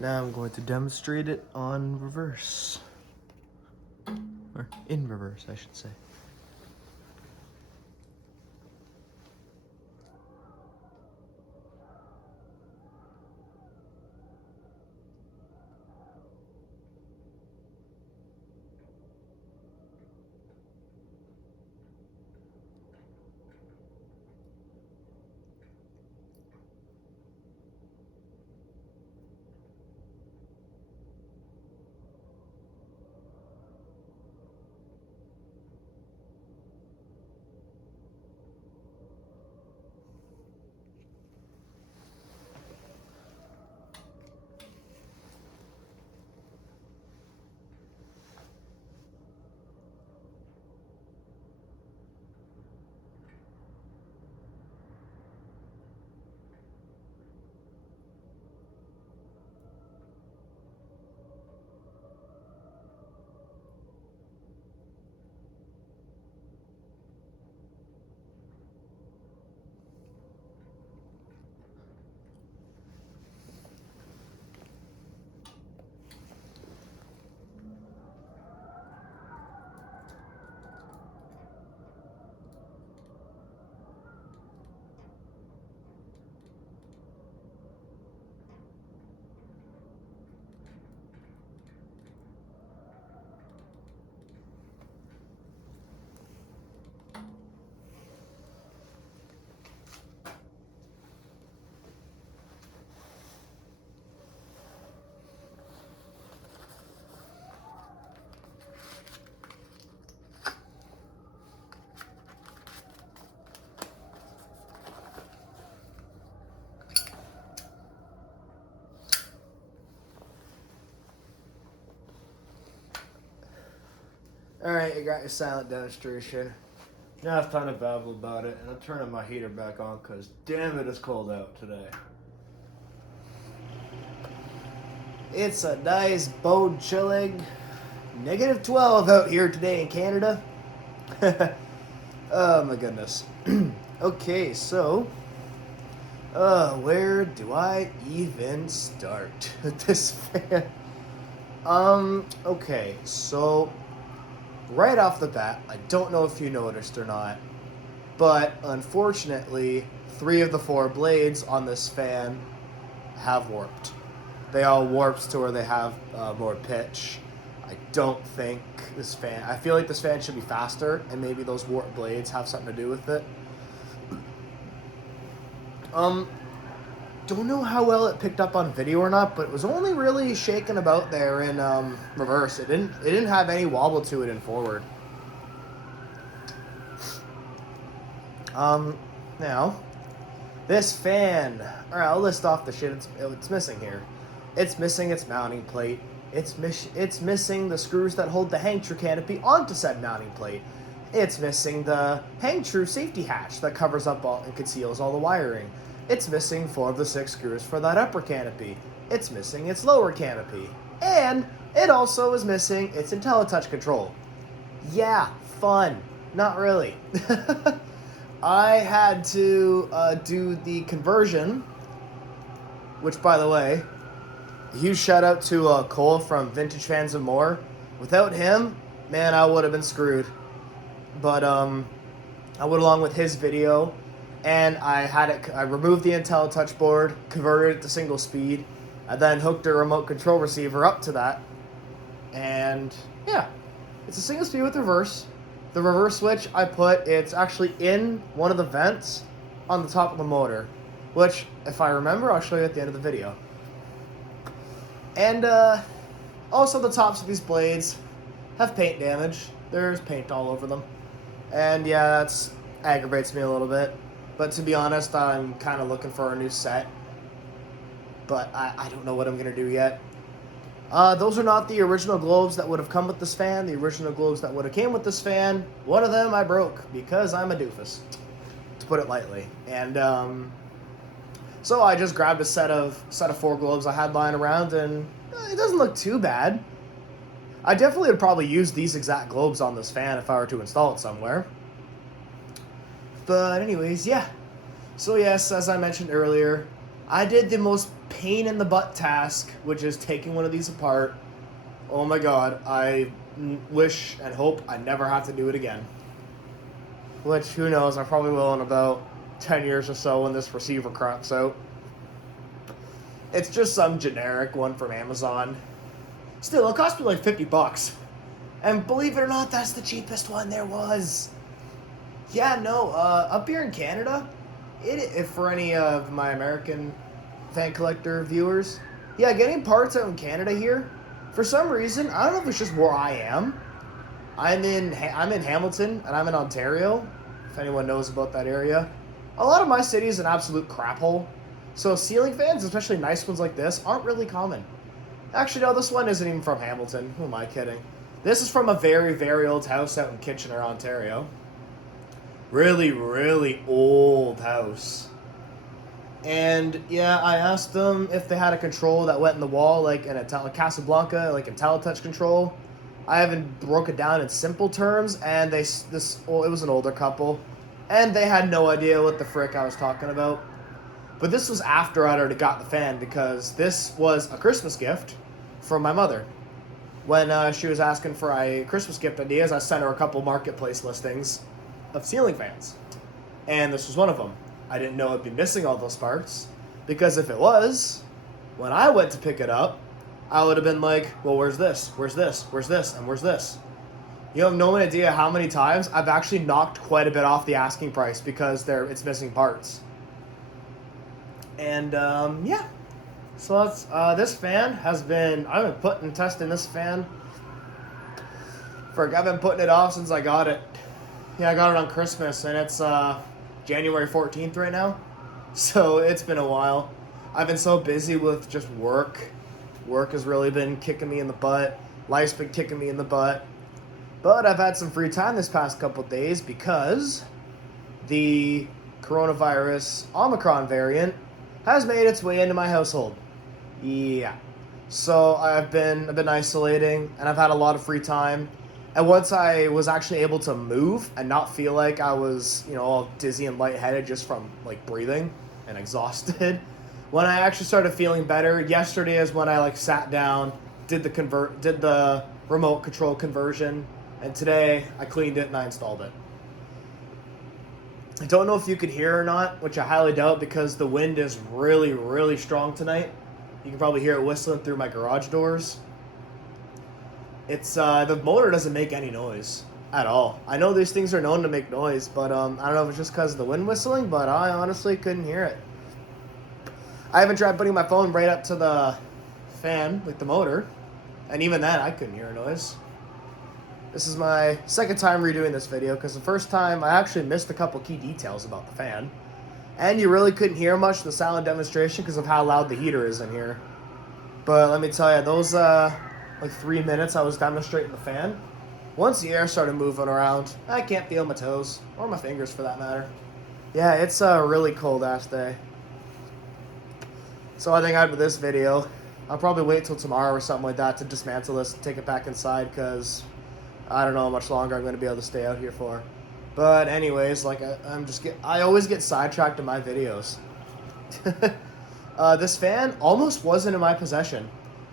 Now I'm going to demonstrate it on reverse. Or in reverse, I should say. Alright, you got your silent demonstration. Now it's time to babble about it, and I'm turning my heater back on because damn it, it's cold out today. It's a nice, bone-chilling -12 out here today in Canada. Oh my goodness. Okay, so, where do I even start with this fan? Okay, so right off the bat, I don't know if you noticed or not, but unfortunately, 3 of the 4 blades on this fan have warped. They all warped to where they have more pitch. I don't think this fan... I feel like this fan should be faster, and maybe those warped blades have something to do with it. Don't know how well it picked up on video or not, but it was only really shaking about there in reverse. It didn't have any wobble to it in forward. Now, this fan. All right, I'll list off the shit it's missing here. It's missing its mounting plate. It's missing the screws that hold the hang true canopy onto said mounting plate. It's missing the hang true safety hatch that covers up all and conceals all the wiring. It's missing 4 of the 6 screws for that upper canopy. It's missing its lower canopy. And it also is missing its IntelliTouch control. Yeah, fun. Not really. I had to do the conversion, which, by the way, huge shout out to Cole from Vintage Fans and More. Without him, man, I would have been screwed. But I went along with his video, and I removed the IntelliTouch board, converted it to single speed, and then hooked a remote control receiver up to that. And yeah, it's a single speed with reverse. The reverse switch it's actually in one of the vents on the top of the motor, which, if I remember, I'll show you at the end of the video. And also the tops of these blades have paint damage. There's paint all over them. And yeah, that aggravates me a little bit. But to be honest, I'm kind of looking for a new set. But I don't know what I'm going to do yet. Those are not the original globes that would have come with this fan. The original globes that would have came with this fan, one of them I broke because I'm a doofus, to put it lightly. And so I just grabbed a set of 4 globes I had lying around, and it doesn't look too bad. I definitely would probably use these exact globes on this fan if I were to install it somewhere. But anyways, yeah. So yes, as I mentioned earlier, I did the most pain in the butt task, which is taking one of these apart. Oh my god, I wish and hope I never have to do it again. Which, who knows, I probably will in about 10 years or so when this receiver craps out. It's just some generic one from Amazon. Still, it cost me like $50. And believe it or not, that's the cheapest one there was. Yeah, no, up here in Canada, if for any of my American fan collector viewers, yeah, getting parts out in Canada here, for some reason, I don't know if it's just where I am. I'm in Hamilton, and I'm in Ontario, if anyone knows about that area. A lot of my city is an absolute crap hole, so ceiling fans, especially nice ones like this, aren't really common. Actually, no, this one isn't even from Hamilton. Who am I kidding? This is from a very, very old house out in Kitchener, Ontario. Really, really old house. And yeah, I asked them if they had a control that went in the wall, like in a Casablanca, like a teletouch control. I haven't broke it down in simple terms, and it was an older couple, and they had no idea what the frick I was talking about. But this was after I'd already got the fan, because this was a Christmas gift from my mother. When she was asking for Christmas gift ideas, I sent her a couple marketplace listings of ceiling fans, and this was one of them. I didn't know it'd be missing all those parts, because if it was, when I went to pick it up, I would have been like, well, where's this? Where's this? Where's this? And where's this? You have no idea how many times I've actually knocked quite a bit off the asking price because it's missing parts. And yeah, so that's this fan I've been testing this fan I've been putting it off since I got it. Yeah, I got it on Christmas, and it's January 14th right now, so it's been a while. I've been so busy with just work. Work has really been kicking me in the butt. Life's been kicking me in the butt. But I've had some free time this past couple days because the coronavirus Omicron variant has made its way into my household. Yeah. So I've been isolating, and I've had a lot of free time. And once I was actually able to move and not feel like I was, all dizzy and lightheaded just from like breathing and exhausted, when I actually started feeling better, yesterday is when I sat down, did the remote control conversion, and today I cleaned it and I installed it. I don't know if you could hear or not, which I highly doubt because the wind is really, really strong tonight. You can probably hear it whistling through my garage doors. It's the motor doesn't make any noise at all. I know these things are known to make noise, but I don't know if it's just because of the wind whistling, but I honestly couldn't hear it. I haven't tried putting my phone right up to the fan, like the motor, and even then I couldn't hear a noise. This is my second time redoing this video because the first time I actually missed a couple key details about the fan, and you really couldn't hear much of the silent demonstration because of how loud the heater is in here. But let me tell you, those 3 minutes I was demonstrating the fan, once the air started moving around, I can't feel my toes, or my fingers for that matter. Yeah, it's a really cold ass day. So I think after this video, I'll probably wait till tomorrow or something like that to dismantle this and take it back inside because I don't know how much longer I'm going to be able to stay out here for. But anyways, I always get sidetracked in my videos. This fan almost wasn't in my possession.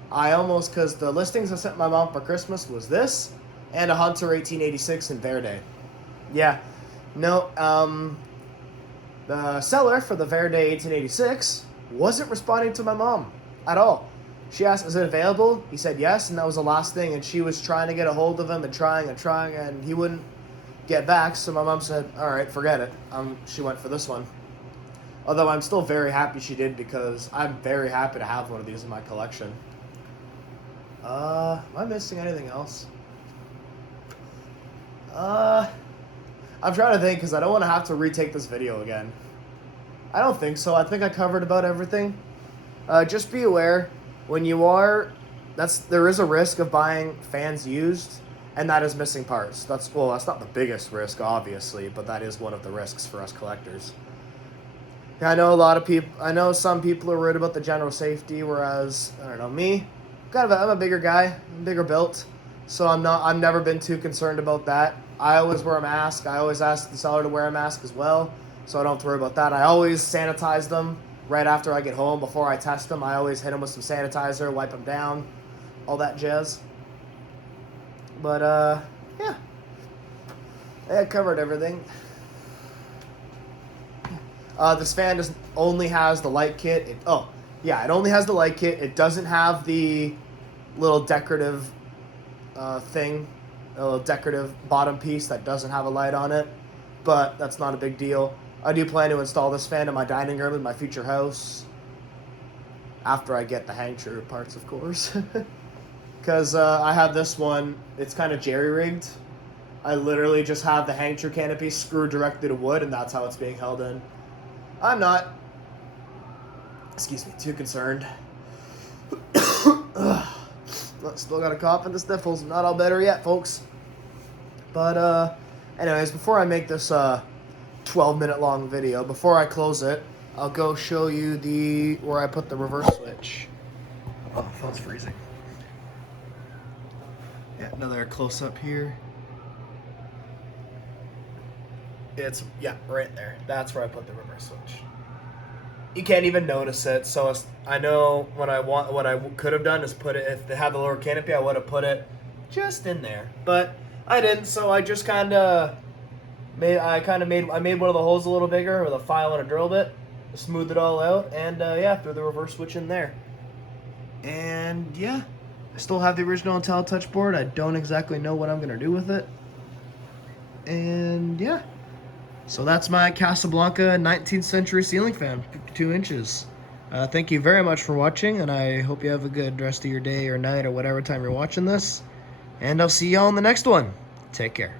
Because the listings I sent my mom for Christmas was this and a Hunter 1886 in Verde. Yeah, no, the seller for the Verde 1886 wasn't responding to my mom at all. She asked, is it available? He said yes, and that was the last thing, and she was trying to get a hold of him and trying, and he wouldn't get back, so my mom said, all right, forget it. She went for this one. Although I'm still very happy she did because I'm very happy to have one of these in my collection. Am I missing anything else? I'm trying to think because I don't want to have to retake this video again. I don't think so. I think I covered about everything. Just be aware, when you are, there is a risk of buying fans used, and that is missing parts. That's not the biggest risk, obviously, but that is one of the risks for us collectors. I know some people are worried about the general safety, whereas, I don't know, me, I'm a bigger guy, I'm bigger built, so I've never been too concerned about that. I always wear a mask. I always ask the seller to wear a mask as well, so I don't have to worry about that. I always sanitize them right after I get home, before I test them, I always hit them with some sanitizer, wipe them down, all that jazz. But, yeah. I covered everything. This fan only has the light kit. It only has the light kit. It doesn't have the little decorative thing, a little decorative bottom piece that doesn't have a light on it. But that's not a big deal. I do plan to install this fan in my dining room in my future house. After I get the hang tree parts, of course. Because I have this one, it's kind of jerry-rigged. I literally just have the hang tree canopy screwed directly to wood, and that's how it's being held in. I'm not, too concerned. Still got a cough and the sniffles. Not all better yet, folks. But, anyways, before I make this 12-minute long video, before I close it, I'll go show you where I put the reverse switch. Oh, the phone's freezing. Yeah, another close-up here. Right there. That's where I put the reverse switch. You can't even notice it, so I know what I could have done is put it, if they had the lower canopy, I would have put it just in there. But I didn't, so I just I made one of the holes a little bigger with a file and a drill bit, smoothed it all out, and threw the reverse switch in there. And yeah, I still have the original IntelliTouch board. I don't exactly know what I'm gonna do with it. And yeah. So that's my Casablanca 19th century ceiling fan, 52 inches. Thank you very much for watching, and I hope you have a good rest of your day or night or whatever time you're watching this. And I'll see y'all in the next one. Take care.